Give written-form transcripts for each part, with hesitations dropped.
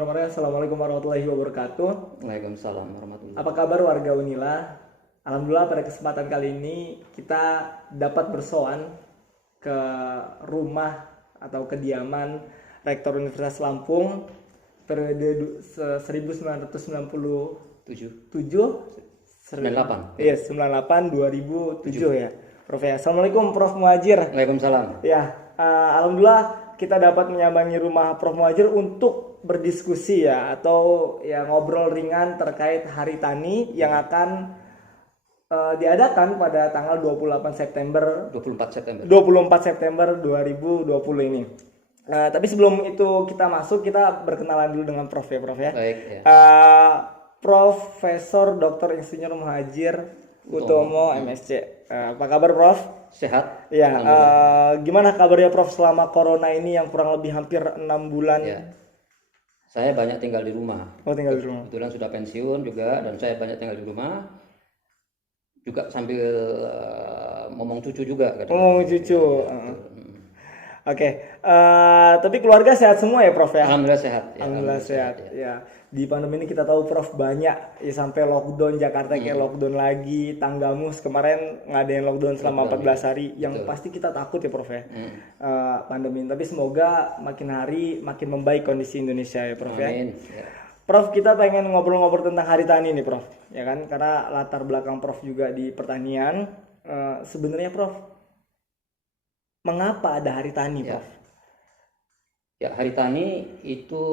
Bismillahirrahmanirrahim. Assalamualaikum warahmatullahi wabarakatuh. Waalaikumsalam warahmatullahi Apa kabar warga Unila? Alhamdulillah pada kesempatan kali ini kita dapat bersoan ke rumah atau kediaman Rektor Universitas Lampung periode 1997 98. Iya, 98 2007 ya. Prof ya. Assalamualaikum Prof Muhajir. Waalaikumsalam. Ya, alhamdulillah kita dapat menyambangi rumah Prof Muhajir untuk berdiskusi ya atau ya ngobrol ringan terkait Hari Tani yang akan diadakan pada tanggal 24 September 24 September 2020 ini. Tapi sebelum itu kita masuk, kita berkenalan dulu dengan Prof ya, Prof ya. Baik ya. Profesor Dr. Insinyur Muhajir Utomo MSc. Apa kabar Prof? Sehat? Ya, Alhamdulillah. gimana kabarnya Prof selama corona ini yang kurang lebih hampir 6 bulan? Ya. Saya banyak tinggal di rumah. Oh, tinggal di rumah. Kebetulan sudah pensiun juga dan saya banyak tinggal di rumah. Juga sambil ngomong cucu juga kadang. Ngomong cucu. Ya, Oke. Tapi keluarga sehat semua ya Prof ya? Alhamdulillah sehat. Ya, Alhamdulillah sehat. ya. Ya. Di pandemi ini kita tahu Prof banyak ya sampai lockdown Jakarta kayak lockdown lagi, Tanggamus kemarin ngadain lockdown selama 14 hari yang Betul. pasti kita takut ya Prof ya. Pandemi ini. Tapi semoga makin hari makin membaik kondisi Indonesia ya Prof ya. Amin. Ya. Prof, kita pengen ngobrol-ngobrol tentang Hari Tani nih Prof, ya kan? Karena latar belakang Prof juga di pertanian. Sebenarnya Prof, mengapa ada Hari Tani Ya. Prof? Ya, Hari Tani itu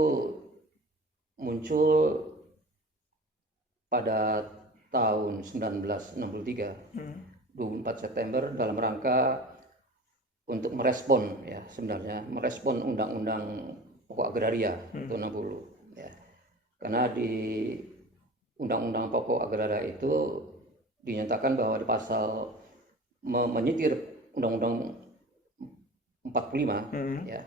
muncul pada tahun 1963, 24 September dalam rangka untuk merespon ya sebenarnya merespon Undang-Undang Pokok Agraria tahun 60 ya. Karena di Undang-Undang Pokok Agraria itu dinyatakan bahwa di pasal menyitir Undang-Undang 45 ya.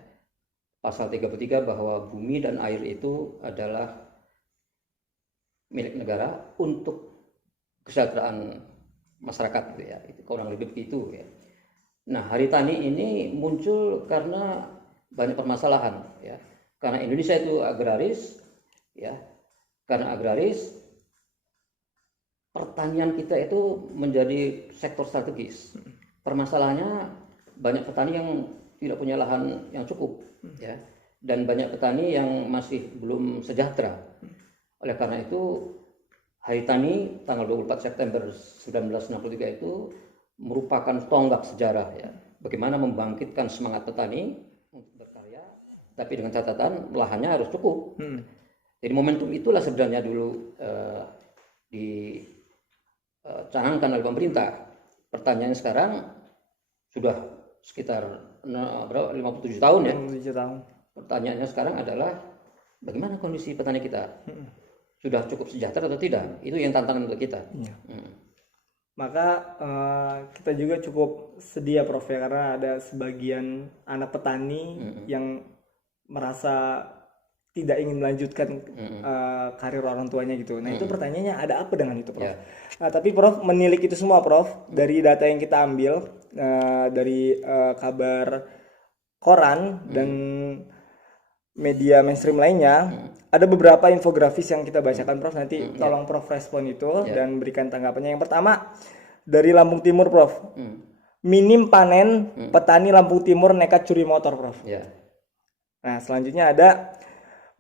Pasal 33 bahwa bumi dan air itu adalah milik negara untuk kesejahteraan masyarakat gitu ya. Itu kurang lebih begitu ya. Nah, Hari Tani ini muncul karena banyak permasalahan ya. Karena Indonesia itu agraris ya. Karena agraris pertanian kita itu menjadi sektor strategis. Permasalahannya banyak petani yang tidak punya lahan yang cukup ya, dan banyak petani yang masih belum sejahtera. Oleh karena itu Hari Tani tanggal 24 September 1963 itu merupakan tonggak sejarah ya, bagaimana membangkitkan semangat petani untuk berkarya, tapi dengan catatan lahannya harus cukup. Jadi momentum itulah sebenarnya dulu dicanangkan oleh pemerintah. Pertanyaannya sekarang sudah sekitar 57 tahun ya. 57 tahun. Pertanyaannya sekarang adalah bagaimana kondisi petani kita? Sudah cukup sejahtera atau tidak? Itu yang tantangan untuk kita. Iya. Maka kita juga cukup sedih ya Prof ya, karena ada sebagian anak petani yang merasa tidak ingin melanjutkan karir orang tuanya gitu. Nah, itu pertanyaannya ada apa dengan itu Prof? Ya. Nah, tapi Prof menilik itu semua Prof dari data yang kita ambil dari kabar koran dan media mainstream lainnya, ada beberapa infografis yang kita bacakan Prof. Nanti tolong Prof respon itu dan berikan tanggapannya. Yang pertama dari Lampung Timur Prof. Minim panen, petani Lampung Timur nekat curi motor Prof. Ya. Nah, selanjutnya ada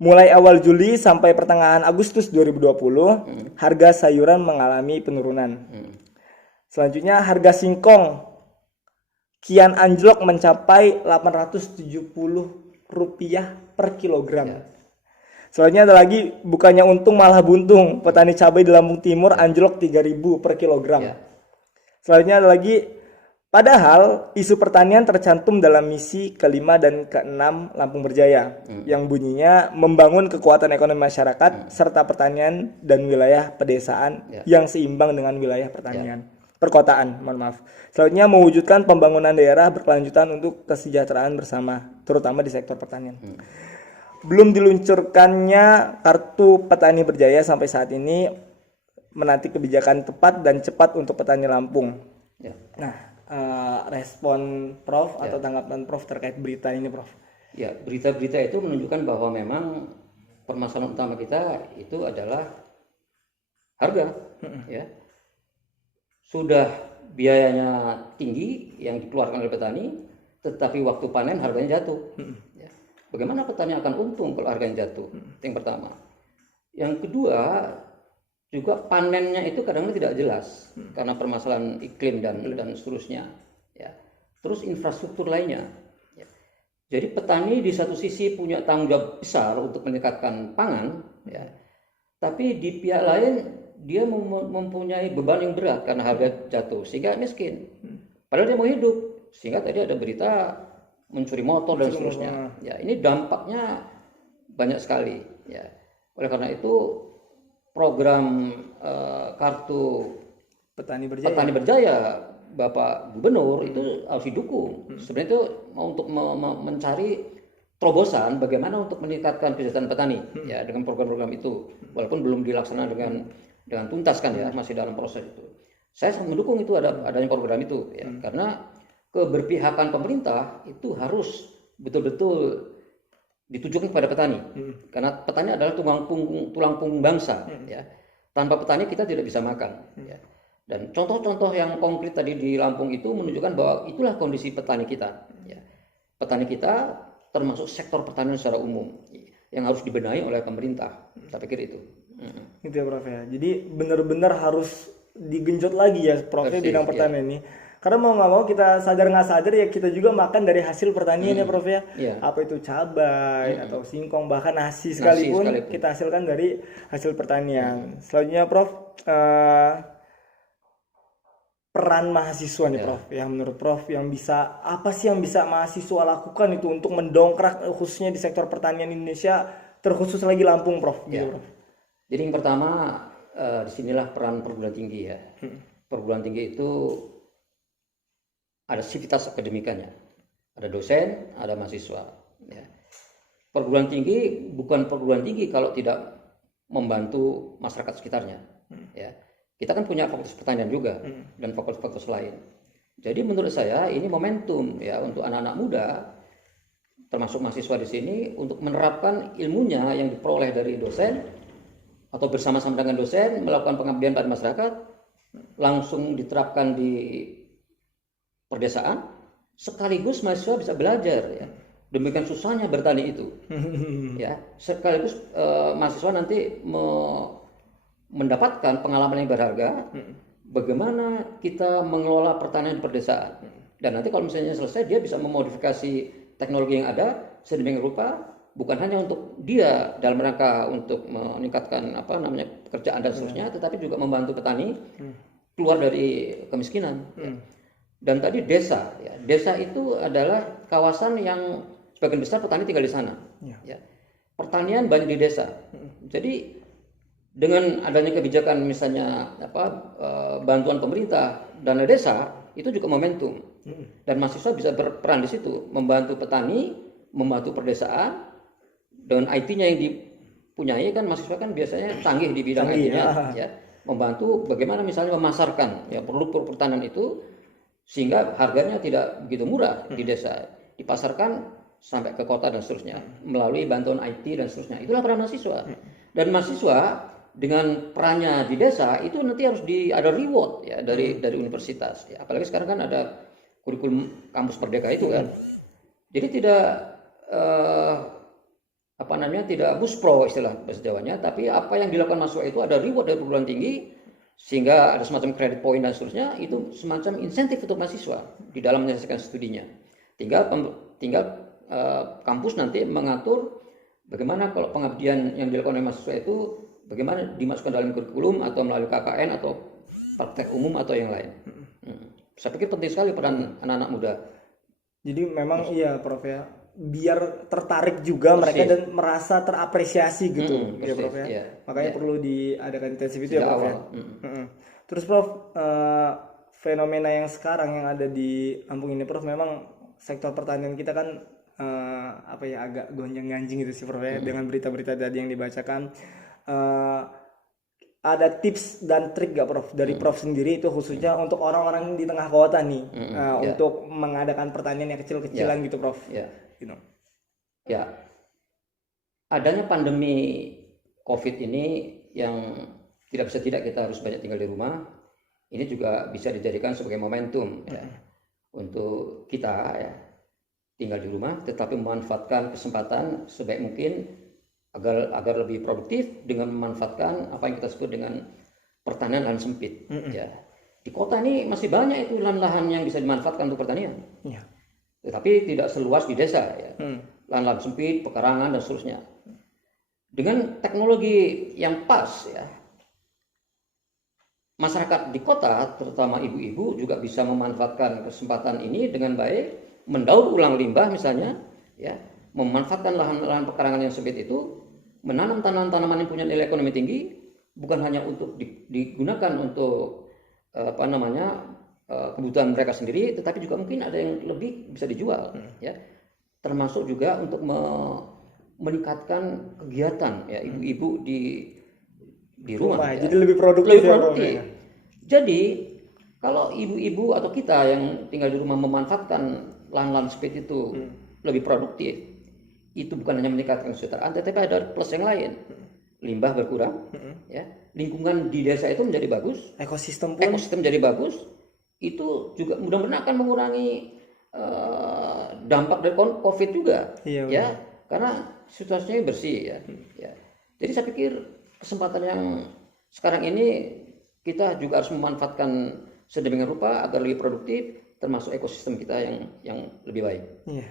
mulai awal Juli sampai pertengahan Agustus 2020, harga sayuran mengalami penurunan. Selanjutnya harga singkong kian anjlok mencapai Rp870 per kilogram. Selanjutnya ada lagi bukannya untung malah buntung, petani cabai di Lampung Timur anjlok 3.000 per kilogram. Selanjutnya ada lagi, padahal isu pertanian tercantum dalam misi ke-5 dan ke-6 Lampung Berjaya yang bunyinya membangun kekuatan ekonomi masyarakat serta pertanian dan wilayah pedesaan yang seimbang dengan wilayah pertanian. Perkotaan, mohon maaf. Selanjutnya mewujudkan pembangunan daerah berkelanjutan untuk kesejahteraan bersama, terutama di sektor pertanian. Belum diluncurkannya kartu petani berjaya sampai saat ini menanti kebijakan tepat dan cepat untuk petani Lampung. Ya. Nah, respon Prof atau tanggapan Prof terkait berita ini Prof? Ya, berita-berita itu menunjukkan bahwa memang permasalahan utama kita itu adalah harga, ya. Sudah biayanya tinggi yang dikeluarkan oleh petani, tetapi waktu panen harganya jatuh. Ya. Bagaimana petani akan untung kalau harganya jatuh? Itu yang pertama. Yang kedua, juga panennya itu kadang-kadang tidak jelas karena permasalahan iklim dan seterusnya. Ya. Terus infrastruktur lainnya. Ya. Jadi petani di satu sisi punya tanggung jawab besar untuk meningkatkan pangan, ya. Tapi di pihak lain dia mempunyai beban yang berat karena harga jatuh sehingga miskin. Padahal dia mau hidup. Sehingga tadi ada berita mencuri motor dan seterusnya. Ya, ini dampaknya banyak sekali. Ya. Oleh karena itu program kartu Petani berjaya Bapak Gubernur itu harus didukung. Sebenarnya itu untuk mencari terobosan bagaimana untuk meningkatkan kesejahteraan petani ya dengan program-program itu. Walaupun belum dilaksanakan dengan tuntas kan ya, masih dalam proses itu. Saya sangat mendukung itu adanya program itu ya, karena keberpihakan pemerintah itu harus betul-betul ditujukan kepada petani. Karena petani adalah tulang punggung bangsa ya. Tanpa petani kita tidak bisa makan ya. Dan contoh-contoh yang konkret tadi di Lampung itu menunjukkan bahwa itulah kondisi petani kita ya. Petani kita termasuk sektor pertanian secara umum yang harus dibenahi oleh pemerintah. Saya pikir itu. Gitu ya Prof ya. Jadi benar-benar harus digenjot lagi ya Prof ya bidang pertanian ini. Karena mau nggak mau kita sadar nggak sadar ya kita juga makan dari hasil pertanian ya Prof ya. Apa itu cabai atau singkong bahkan nasi sekalipun kita hasilkan dari hasil pertanian. Selanjutnya Prof, peran mahasiswa nih Prof ya, menurut Prof apa sih yang bisa mahasiswa lakukan itu untuk mendongkrak khususnya di sektor pertanian Indonesia, terkhusus lagi Lampung Prof gitu Prof. Jadi yang pertama disinilah peran perguruan tinggi ya. Perguruan tinggi itu ada sivitas akademikanya, ada dosen, ada mahasiswa. Ya. Perguruan tinggi bukan perguruan tinggi kalau tidak membantu masyarakat sekitarnya. Ya. Kita kan punya fakultas pertanian juga dan fakultas lain. Jadi menurut saya ini momentum ya untuk anak-anak muda, termasuk mahasiswa di sini untuk menerapkan ilmunya yang diperoleh dari dosen atau bersama-sama dengan dosen melakukan pengabdian pada masyarakat, langsung diterapkan di perdesaan, sekaligus mahasiswa bisa belajar ya. Demikian susahnya bertani itu. Ya, sekaligus mahasiswa nanti mendapatkan pengalaman yang berharga bagaimana kita mengelola pertanian di perdesaan. Dan nanti kalau misalnya selesai dia bisa memodifikasi teknologi yang ada sedemikian rupa bukan hanya untuk dia dalam rangka untuk meningkatkan pekerjaan dan seterusnya, tetapi juga membantu petani keluar dari kemiskinan. Dan tadi desa, ya. Desa itu adalah kawasan yang sebagian besar petani tinggal di sana. Ya. Pertanian banyak di desa. Jadi dengan adanya kebijakan misalnya bantuan pemerintah dana desa itu juga momentum. Dan mahasiswa bisa berperan di situ, membantu petani, membantu perdesaan. Dengan IT-nya yang dipunyai kan mahasiswa kan biasanya canggih di bidang IT-nya ya. Membantu bagaimana misalnya memasarkan ya produk pertanian itu sehingga harganya tidak begitu murah di desa, dipasarkan sampai ke kota dan seterusnya melalui bantuan IT dan seterusnya. Itulah peran mahasiswa. Dan mahasiswa dengan perannya di desa itu nanti harus ada reward ya dari universitas ya. Apalagi sekarang kan ada kurikulum kampus merdeka itu kan. Jadi tidak tidak buspro istilah bahasa Jawanya, tapi apa yang dilakukan mahasiswa itu ada reward dari perguruan tinggi sehingga ada semacam credit point dan seterusnya, itu semacam insentif untuk mahasiswa di dalam menyelesaikan studinya. Tinggal kampus nanti mengatur bagaimana kalau pengabdian yang dilakukan oleh mahasiswa itu bagaimana dimasukkan dalam kurikulum atau melalui KKN atau praktek umum atau yang lain. Saya pikir penting sekali peran anak-anak muda. Jadi memang iya Prof ya, biar tertarik juga mereka dan merasa terapresiasi gitu ya Prof ya. Iya. Makanya perlu diadakan intensif itu ya Prof ya. Terus Prof, fenomena yang sekarang yang ada di Lampung ini Prof, memang sektor pertanian kita kan agak gonjang-ganjing gitu sih Prof ya, dengan berita-berita tadi yang dibacakan. Ada tips dan trik gak Prof dari Prof sendiri itu khususnya untuk orang-orang di tengah kota nih untuk mengadakan pertanian yang kecil-kecilan gitu Prof? Ya. adanya pandemi COVID ini yang tidak bisa tidak kita harus banyak tinggal di rumah, ini juga bisa dijadikan sebagai momentum ya, untuk kita ya, tinggal di rumah tetapi memanfaatkan kesempatan sebaik mungkin agar lebih produktif dengan memanfaatkan apa yang kita sebut dengan pertanian lahan sempit. Ya. Di kota ini masih banyak itu lahan-lahan yang bisa dimanfaatkan untuk pertanian. Ya. Tetapi tidak seluas di desa ya. Lahan-lahan sempit, pekarangan dan seterusnya. Dengan teknologi yang pas ya, masyarakat di kota, terutama ibu-ibu juga bisa memanfaatkan kesempatan ini dengan baik, mendaur ulang limbah misalnya, ya, memanfaatkan lahan-lahan pekarangan yang sempit itu, menanam tanaman-tanaman yang punya nilai ekonomi tinggi, bukan hanya untuk digunakan untuk kebutuhan mereka sendiri, tetapi juga mungkin ada yang lebih bisa dijual, ya, termasuk juga untuk meningkatkan kegiatan ya ibu-ibu di rumah ya. Jadi lebih produktif. Ya. Jadi kalau ibu-ibu atau kita yang tinggal di rumah memanfaatkan lahan-lahan sempit itu lebih produktif, itu bukan hanya meningkatkan kesejahteraan, tetapi ada plus yang lain. Limbah berkurang, ya, lingkungan di desa itu menjadi bagus, ekosistem jadi bagus, itu juga mudah-mudahan akan mengurangi dampak dari COVID juga, ya, karena situasinya bersih, ya. Jadi saya pikir kesempatan yang sekarang ini kita juga harus memanfaatkan sedemikian rupa agar lebih produktif, termasuk ekosistem kita yang lebih baik. Iya.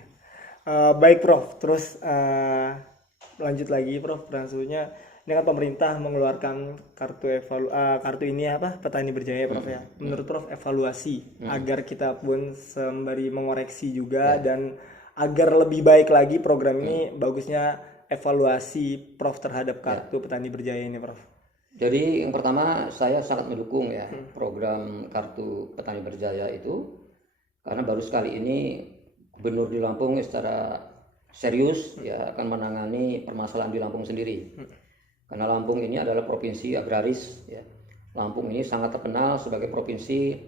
Baik Prof, terus lanjut lagi Prof, maksudnya ini kan pemerintah mengeluarkan kartu ini Petani Berjaya Prof ya. Menurut Prof evaluasi agar kita pun sembari mengoreksi juga dan agar lebih baik lagi program ini, bagusnya evaluasi Prof terhadap kartu Petani Berjaya ini Prof. Jadi yang pertama saya sangat mendukung ya program kartu Petani Berjaya itu, karena baru sekali ini Gubernur di Lampung secara serius ya akan menangani permasalahan di Lampung sendiri. Karena Lampung ini adalah provinsi agraris ya. Lampung ini sangat terkenal sebagai provinsi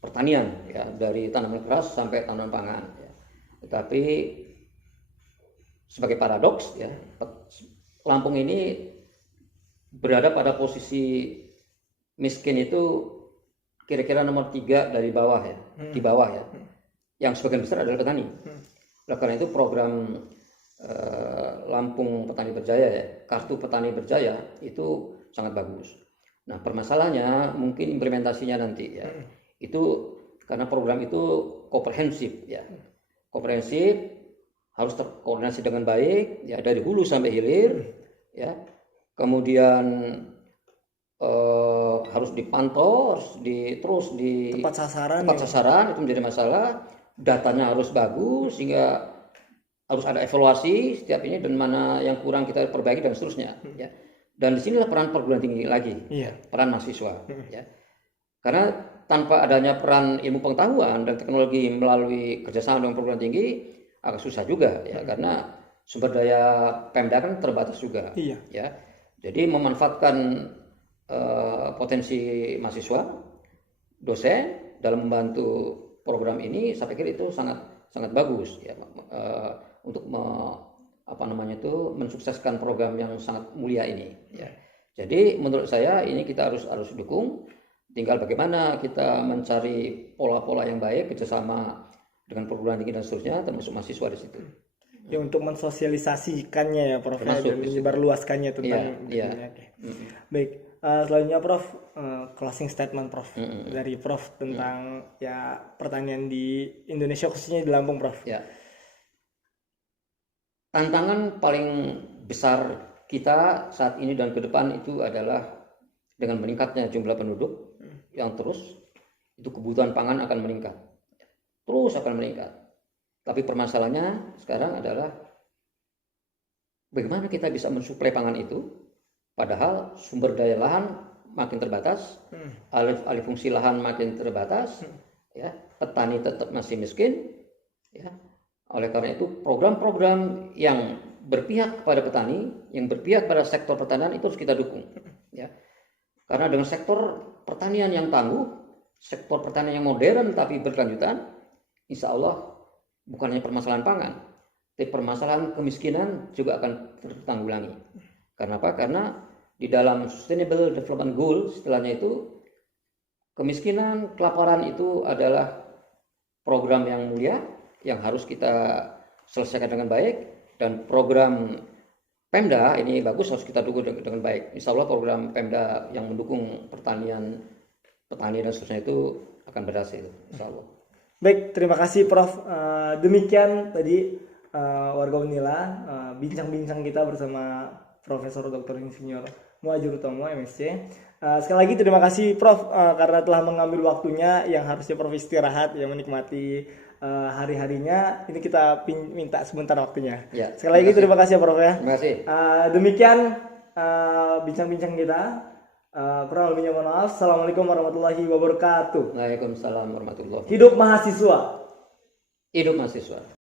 pertanian ya, dari tanaman keras sampai tanaman pangan ya. Tetapi sebagai paradoks ya, Lampung ini berada pada posisi miskin itu kira-kira nomor 3 dari bawah ya, di bawah ya. Yang sebagian besar adalah petani. Oleh karena itu program Lampung Petani Berjaya ya, kartu Petani Berjaya itu sangat bagus. Nah permasalahannya mungkin implementasinya nanti ya. Itu karena program itu komprehensif ya, komprehensif, harus terkoordinasi dengan baik ya, dari hulu sampai hilir ya. Kemudian harus dipantau, terus di tepat sasaran itu menjadi masalah. Datanya harus bagus sehingga harus ada evaluasi setiap ini dan mana yang kurang kita perbaiki dan seterusnya ya. Dan disinilah peran perguruan tinggi lagi, peran mahasiswa ya. Karena tanpa adanya peran ilmu pengetahuan dan teknologi melalui kerjasama dengan perguruan tinggi agak susah juga ya, karena sumber daya Pemda kan terbatas juga ya. Jadi memanfaatkan potensi mahasiswa, dosen dalam membantu program ini, saya pikir itu sangat bagus ya, untuk mensukseskan program yang sangat mulia ini ya. Jadi menurut saya ini kita harus dukung. Tinggal bagaimana kita mencari pola-pola yang baik kerjasama dengan perguruan tinggi dan seterusnya, termasuk mahasiswa di situ. Ya untuk mensosialisasikannya ya Prof, dan menyebarluaskannya tentang Baik, selanjutnya Prof, closing statement Prof dari Prof tentang ya pertanian di Indonesia, khususnya di Lampung Prof. Ya. Tantangan paling besar kita saat ini dan ke depan itu adalah dengan meningkatnya jumlah penduduk yang terus, itu kebutuhan pangan akan meningkat. Terus akan meningkat. Tapi permasalahannya sekarang adalah bagaimana kita bisa mensuplai pangan itu, padahal sumber daya lahan makin terbatas, alih fungsi lahan makin terbatas, ya, petani tetap masih miskin, ya. Oleh karena itu program-program yang berpihak kepada petani, yang berpihak pada sektor pertanian itu harus kita dukung, ya. Karena dengan sektor pertanian yang tangguh, sektor pertanian yang modern tapi berkelanjutan, insya Allah bukan hanya permasalahan pangan, Tapi permasalahan kemiskinan juga akan tertanggulangi. Karena apa? Karena di dalam Sustainable Development Goal istilahnya itu, kemiskinan, kelaparan itu adalah program yang mulia yang harus kita selesaikan dengan baik, dan program Pemda ini bagus, harus kita dukung dengan baik. Insya Allah program Pemda yang mendukung pertanian, petani dan seterusnya itu akan berhasil, insya Allah. Baik, terima kasih Prof. Demikian tadi warga Unila bincang-bincang kita bersama Profesor Dr. Insinyur Muhadjir Utomo MSc. Sekali lagi terima kasih Prof karena telah mengambil waktunya yang harusnya Prof istirahat, yang menikmati hari-harinya. Ini kita minta sebentar waktunya. Ya, sekali lagi terima kasih ya Prof ya. Terima kasih. Demikian bincang-bincang kita. Kurang lebihnya mohon maaf. Assalamualaikum warahmatullahi wabarakatuh. Waalaikumsalam warahmatullahi wabarakatuh. Hidup mahasiswa. Hidup mahasiswa.